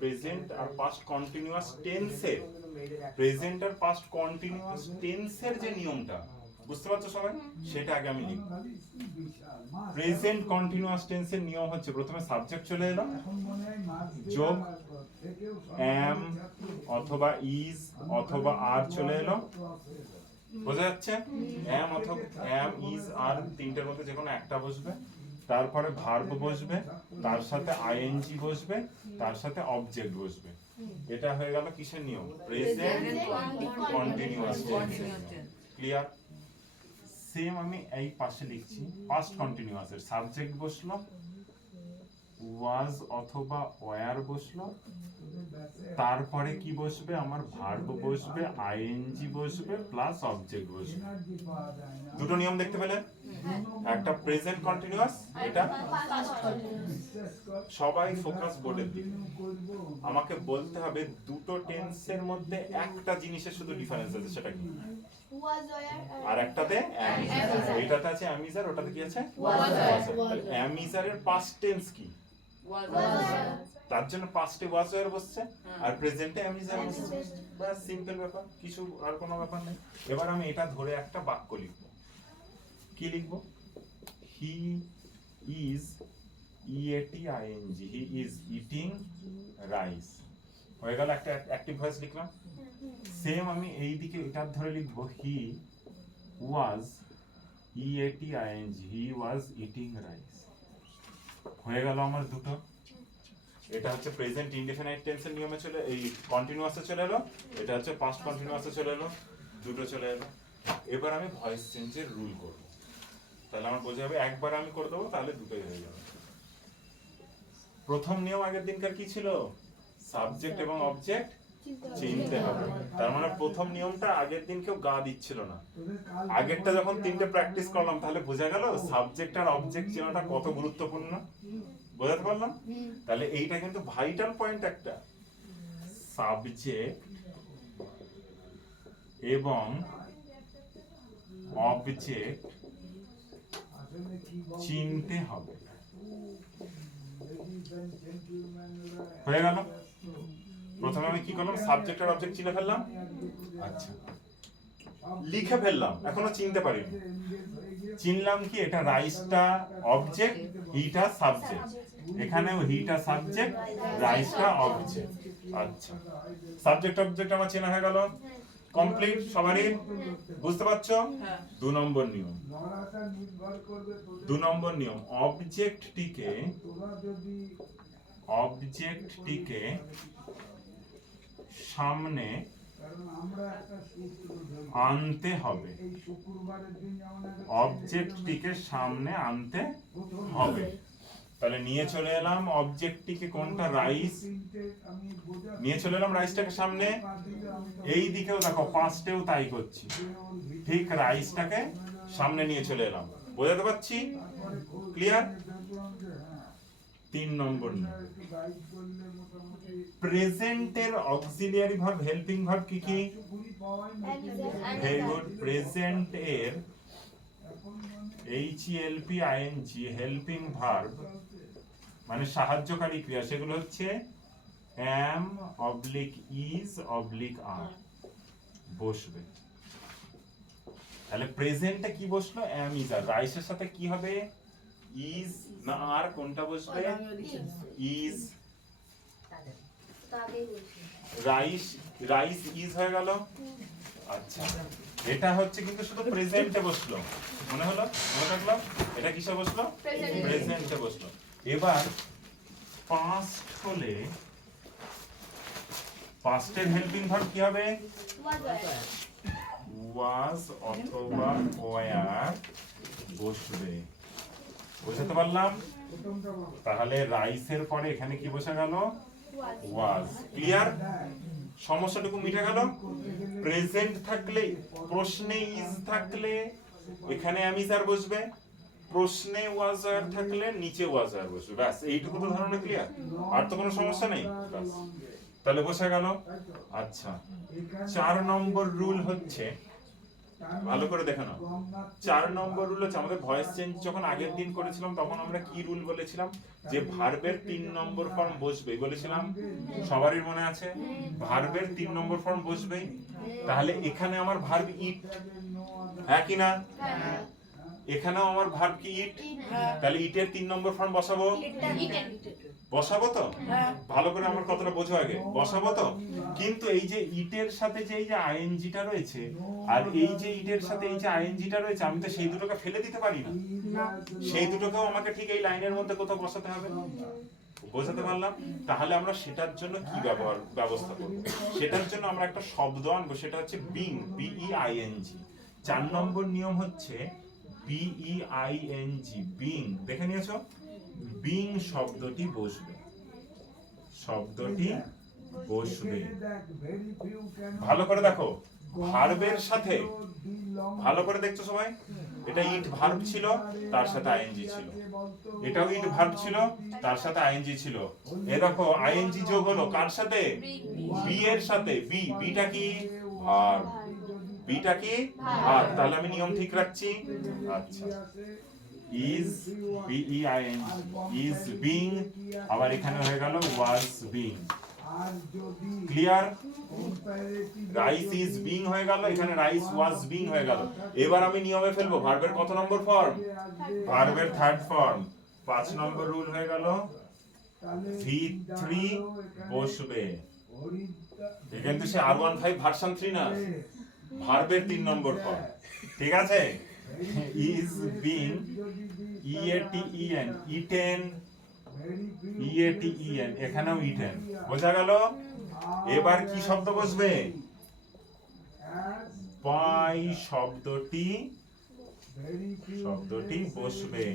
Present আর past continuous টেন্সের present আর পাস্ট কন্টিনিউয়াস টেন্সের যে নিয়মটা, বুঝতে পারছ সবাই? সেটা আগে আমি লিখব। প্রেজেন্ট কন্টিনিউয়াস টেন্সের নিয়ম হচ্ছে, প্রথমে সাবজেক্ট চলে এলো, যোগ, am, অথবা ইজ অথবা আর চলে এলো। বোঝা যাচ্ছে? am অথবা am ইজ আর তিনটের মধ্যে যে কোনো একটা বসবে। তারপরে ভার্ব বসবে, তার সাথে আইএনজি বসবে, তার সাথে অবজেক্ট বসবে। এটা হয়ে গেল কিসের নিয়ম? প্রেজেন্ট কন্টিনিউয়াস ক্লিয়ার সেম আমি এই পাশে লিখছি পাস্ট কন্টিনিউয়াস এর সাবজেক্ট বসল ওয়াজ অথবা ওয়ার বসল তারপরে কি বসবে? আমার ভার্ব বসবে আইএনজি বসবে প্লাস অবজেক্ট বসবে। দুটো নিয়ম দেখতে পেলে? একটা প্রেজেন্ট কন্টিনিউয়াস এটা সবাই ফোকাস বোর্ডের দিকে। আমাকে বলতে হবে দুটো টেন্সের মধ্যে একটা জিনিসের শুধু ডিফারেন্স আছে সেটা কি? আর একটাতে এটাতে আছে অ্যামিজার ওটাতে কি আছে? অ্যামিজারের পাস্ট টেন্স কি? তার জন্য পাস্টে ওয়াজ ওয়ার বসছে আর প্রেজেন্টে অ্যামিজার বসছে ব্যাস সিম্পল ব্যাপার কিছু আর কোনো ব্যাপার নেই। এবার আমি এটা ধরে একটা বাক্য লিখব। কি লিখব? He is E A T I N G he is eating rice হয়ে গেল একটা অ্যাক্টিভ ভয়েস লিখলাম। সেম আমি এই দিকে এটার ধরে লিখব he was E A T I N G he was eating rice হয়ে গেল আমার দুটো। এটা হচ্ছে প্রেজেন্ট ইনডিফিনাইট টেন্সের নিয়মে চলে, এই কন্টিনিউয়াসে চলে এলো, এটা হচ্ছে পাস্ট কন্টিনিউয়াসে চলে এলো, দুটো চলে এলো। এবার আমি ভয়েস চেঞ্জের রুল করব। তাহলে আমার বোঝা যাবে, একবার আমি করে দেবো, তাহলে দুটোই হয়ে যাবে। প্রথম নিয়ম আগের দিনকার কি ছিল? সাবজেক্ট এবং অবজেক্ট চিনতে হবে। তার মানে প্রথম নিয়মটা আগের দিন কেউ গা দিচ্ছিল না। আগেরটা যখন তিনটে প্র্যাকটিস করলাম, তাহলে বোঝা গেল সাবজেক্ট আর অবজেক্ট চেনাটা কত গুরুত্বপূর্ণ। বোঝাতে পারলাম? তাহলে এইটা কিন্তু ভাইটাল পয়েন্ট একটা। সাবজেক্ট এবং অবজেক্ট চিনতে হবে। হয়ে গেল? প্রথমে আমি কি করলাম? সাবজেক্ট আর অবজেক্ট চিনে ফেললাম। আচ্ছা। লিখে ফেললাম। এখনও চিনতে পারিনি। চিনলাম কি? এটা রাইসটা অবজেক্ট হিটা সাবজেক্ট এখানেও হিটা সাবজেক্ট রাইসটা অবজেক্ট আচ্ছা। সাবজেক্ট অবজেক্ট আমার চেনা হয়ে গেল। কমপ্লিট সবারই? বুঝতে পারছ? দু নম্বর নিয়ম। দু নম্বর নিয়ম। অবজেক্টটিকে অবজেক্টটিকে সামনে আনতে হবে। অবজেক্টটিকে সামনে আনতে হবে। তাহলে নিয়ে চলে এলাম অবজেক্টটিকে কোনটা রাইস নিয়ে চলে এলাম রাইসটাকে সামনে। এই দিকেও দেখো পাঁচটেও তাই করছি। ঠিক রাইসটাকে সামনে নিয়ে চলে এলাম। বোঝাতে পারছি? ক্লিয়ার তিন নম্বর প্রেজেন্টের অক্সিলিয়ারি ভার্ব, হেল্পিং ভার্ব কি কি? ভেরি গুড প্রেজেন্ট এর H L P I N I N G helping verb মানে সাহায্যকারী ক্রিয়া, সেগুলো হচ্ছে অ্যাম অবলিক ইজ অবলিক আর বসবে। তাহলে প্রেজেন্টে কি বসল? অ্যাম ইজ আর রাইসের সাথে কি হবে? ইজ না আর কোনটা বসবে? ইজ রাইস রাইস ইজ হয়ে গেল? আচ্ছা। এটা হচ্ছে কিন্তু শুধু প্রেজেন্টে বসল। মনে হলো? মনে থাকল? এটা কিসে বসল? প্রেজেন্টে বসল। এবার পাস্ট হলে পাস্টের হেল্পিং ভার্ব কি হবে? ওয়াজ অথবা ওয়ার বসবে। বুঝতে পারলাম? তাহলে রাইসের পরে এখানে কি বসে গেল? ওয়াজ। ক্লিয়ার? সমস্যাটুকু মিটে গেল? প্রেজেন্ট থাকলে, প্রশ্নে ইজ থাকলে এখানে অ্যামিজার বসবে। প্রশ্নে ওয়াজার থাকলে নিচে ওয়াজার বসবে। ব্যাস, এইটুকু তো ধারণা ক্লিয়ার? আর তো কোনো সমস্যা নেই? তাহলে বসে গেল? আচ্ছা। চার নম্বর রুল হচ্ছে ভালো করে দেখে চার নম্বর রুল হচ্ছে, আমাদের ভয়েস চেঞ্জ যখন আগের দিন করেছিলাম, তখন আমরা কি রুল বলেছিলাম? যে ভার্বের তিন নম্বর ফর্ম বসবে বলেছিলাম, সবারই মনে আছে? ভার্বের তিন নম্বর ফর্ম বসবেই। তাহলে এখানে আমার ভার্ব ইট হ্যাঁ কি না? এখানেও আমার ভার্ব কি ইট? তাহলে ইটের তিন নম্বর ফর্ম বসাবো? বসাবো তো? ভালো করে আমার কথাটা বোঝো আগে। বসাবো তো? কিন্তু এই যে ইটের সাথে যে এই যে আইএনজিটা রয়েছে আর এই যে ইটের সাথে এই যে আইএনজিটা রয়েছে আমি তো সেই দুটোকে ফেলে দিতে পারি না। সেই দুটোকেও আমাকে ঠিক এই লাইনের মধ্যে কোথাও বসাতে হবে? বোঝাতে পারলাম? তাহলে আমরা সেটার জন্য কি ব্যবহার ব্যবস্থা করব? সেটার জন্য আমরা একটা শব্দ আনব সেটা হচ্ছে বিং বিই আইএনজি চার নম্বর নিয়ম হচ্ছে বিই আইএনজি বিং দেখে নিয়েছো? বিং শব্দটি বসবে। শব্দটি বসবে। ভালো করে দেখো। ভার্বের সাথে, ভালো করে দেখছ সবাই? এটা ইট ভার্ব ছিল, তার সাথে আইএনজি ছিল। এটাও ইট ভার্ব ছিল, তার সাথে আইএনজি ছিল। এ দেখো আইএনজি যোগ হলো কার সাথে? বি এর সাথে। বি বিটা কি? ভার্ব বিটা কি? ভার্ব তাহলে আমি নিয়ম ঠিক রাখছি। আচ্ছা। Is B E I N is being আবার এখানে হয়ে গেল was being clear rice is being হয়ে গেল এখানে রাইস ওয়াজ বিং হয়ে গেল। এবার আমি নিয়মে ফেলব। ভার্বের কত নম্বর ফর্ম ভার্বের থার্ড ফর্ম পাঁচ নম্বর রুল হয়ে গেল। ভি থ্রি বসবে। এখানে তো সে আর ওয়ান ফাইভ ভার্সন থ্রি না? ভার্বের তিন নম্বর ফর্ম ঠিক আছে? Is being E A T E N eaten E A T E N এখানেও ইটেন বোঝা গেল? এবার কি শব্দ বসবে? বাই শব্দটি শব্দটি বসবে।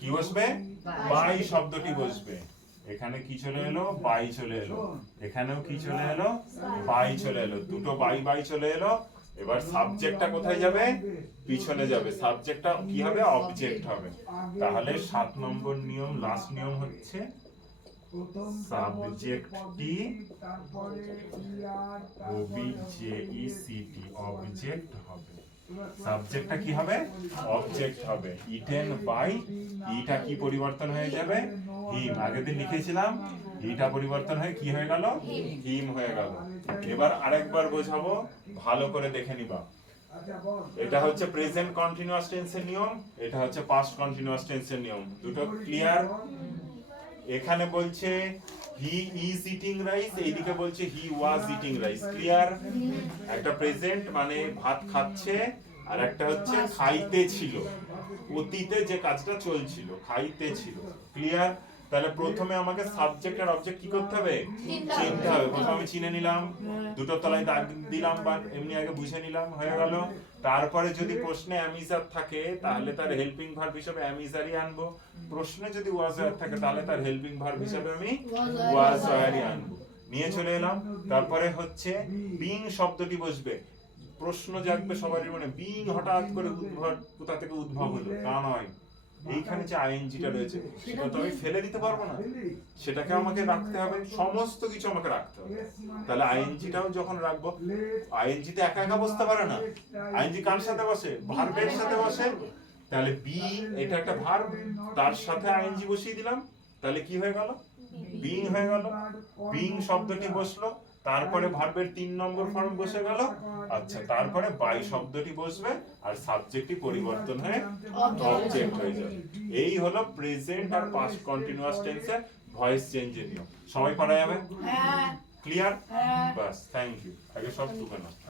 কি বসবে? বাই শব্দটি বসবে। এখানে কি চলে এলো? বাই চলে এলো। এখানেও কি চলে এলো? বাই চলে এলো। দুটো বাই বাই চলে এলো। এবার সাবজেক্টটা কোথায় যাবে? পিছনে যাবে। সাবজেক্টটা কি হবে? অবজেক্ট হবে। তাহলে সাত নম্বর নিয়ম লাস্ট নিয়ম হচ্ছে সাবজেক্টটি ওবিজেইসিটি অবজেক্ট হবে। সাবজেক্টটা কি হবে? অবজেক্ট হবে। ইটেন বাই ইটা কি পরিবর্তন হয়ে যাবে? হিম আগের দিন লিখেছিলাম ইটা পরিবর্তন হয়ে কি হয়ে গেল? হিম হয়ে গেল। এবার আরেকবার বোঝাবো, ভালো করে দেখে নিবা। এটা হচ্ছে প্রেজেন্ট কন্টিনিউয়াস টেন্সের নিয়ম, এটা হচ্ছে পাস্ট কন্টিনিউয়াস টেন্সের নিয়ম। দুটো ক্লিয়ার এখানে বলছে হি ইজ ইটিং রাইস এইদিকে বলছে he was eating rice clear একটা প্রেজেন্ট মানে ভাত খাচ্ছে আর একটা হচ্ছে খাইতে ছিল। অতীতে যে কাজটা চলছিল খাইতে ছিল। ক্লিয়ার তাহলে প্রথমে আমাকে সাবজেক্ট আর অবজেক্ট কি করতে হবে? চিনতে হবে। প্রথমে আমি চিনে নিলাম দুটো তলায় দাগ দিলাম বা এমনি আগে বুঝে নিলাম হয়ে গেল। তারপরে যদি প্রশ্নে অ্যামিজার থাকে তাহলে তার হেল্পিং ভার্ব হিসেবে অ্যামিজারই আনব। প্রশ্নে যদি ওয়াজ ওয়ার থাকে তাহলে তার হেল্পিং ভার্ব হিসেবে আমি ওয়াজ ওয়ারই আনব। নিয়ে চলে এলাম। তারপরে হচ্ছে বিং শব্দটি বসবে। প্রশ্ন জাগবে সবারই মনে। বিং হঠাৎ করে উদ্ভব কোথা থেকে উদ্ভব হলো? তা নয়। এইখানে যে আইএনজিটা রয়েছে সেটা তো আমি ফেলে দিতে পারব না। সেটাকে আমাকে রাখতে হবে সমস্ত কিছু আমাকে রাখতে হবে। তাহলে আইএনজিটাও যখন রাখব আইএনজি তো একা একা বসতে পারে না। আইএনজি কার সাথে বসে? ভার্বের সাথে বসে? তাহলে বি এটা একটা ভার্ব তার সাথে আইএনজি বসিয়ে দিলাম। তাহলে কি হয়ে গেল? বিং হয়ে গেল। বিং শব্দটি বসল। তারপরে ভার্বের তিন নম্বর ফর্ম বসে গেল। আচ্ছা তারপরে বাই শব্দটি বসবে আর সাবজেক্টটি পরিবর্তন হয়ে অবজেক্ট হয়ে যাবে। এই হলো প্রেজেন্ট আর পাস্ট কন্টিনিউয়াস টেন্সের ভয়েস চেঞ্জের নিয়ম। সবাই পারা যাবে? ক্লিয়ার বাস থ্যাংক ইউ আগে সব টুকানো